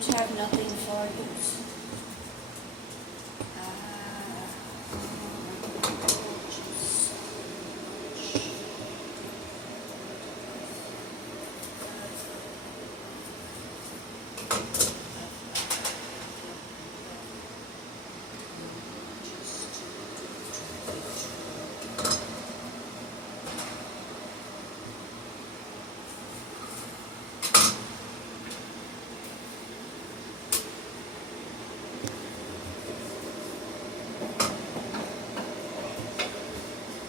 don't have nothing for you.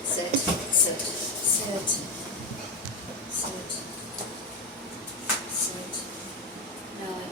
Sit, sit, sit, sit, sit. Nellie.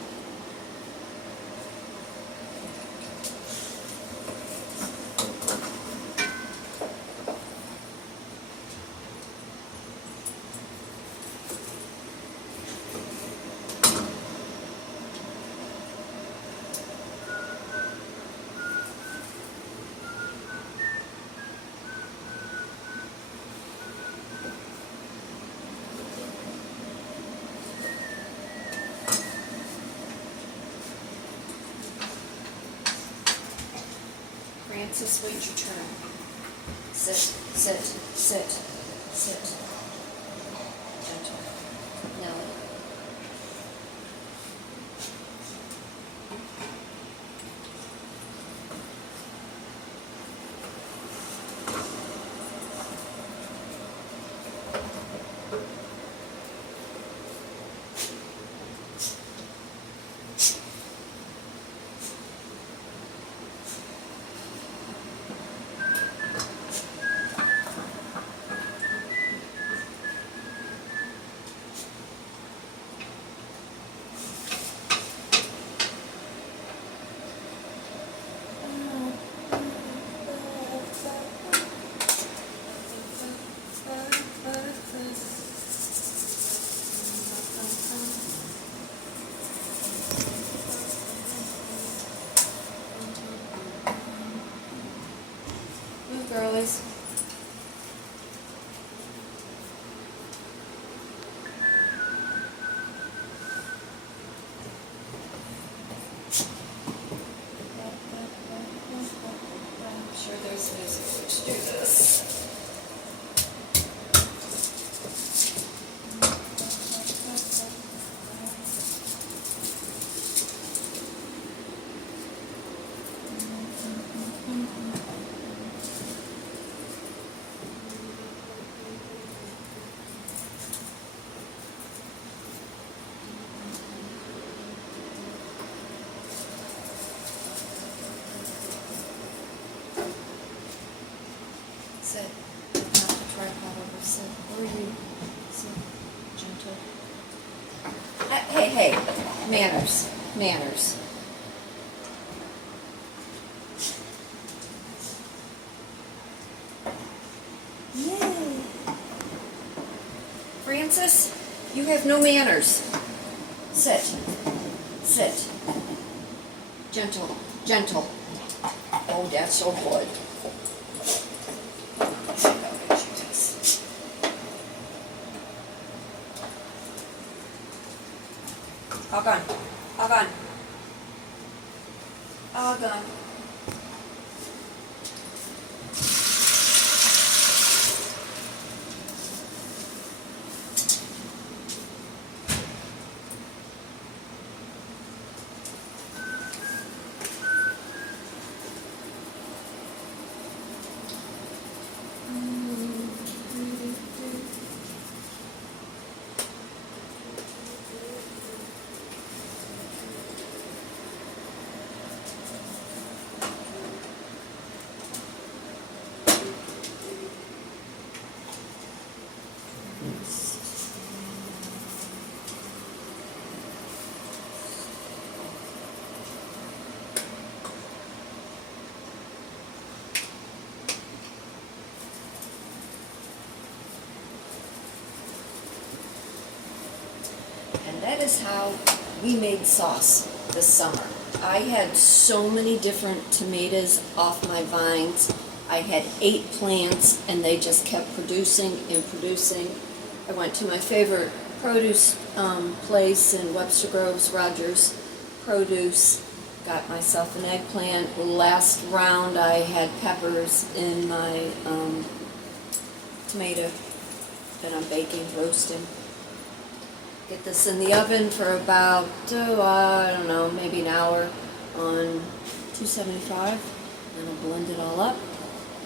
Frances, wait your turn. Sit, sit, sit, sit. Gentle. Nellie. Move, girlies. I'm sure there's music to do this. Sit. Not the tripod over. Sit. Where are you? Sit. Gentle. Hey, hey. Manners. Manners. Yay. Frances, you have no manners. Sit. Sit. Gentle. Gentle. Oh, that's so good. All gone. All gone. All gone. And that is how we made sauce this summer. I had so many different tomatoes off my vines. I had 8 plants and they just kept producing and producing. I went to my favorite produce place in Webster Groves, Rodgers produce. Got myself an eggplant. Last round I had peppers in my tomato that I'm baking, roasting. Get this in the oven for about, I don't know, maybe an hour on 275. And I'll blend it all up.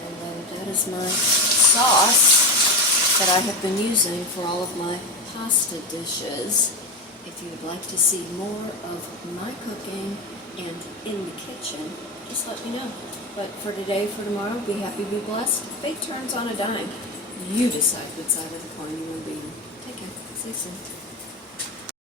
And then that is my sauce that I have been using for all of my pasta dishes. If you would like to see more of my cooking and in the kitchen, just let me know. But for today, for tomorrow, be happy, be blessed. Fate turns on a dime. You decide which side of the coin you want to be in. Take care. See you soon.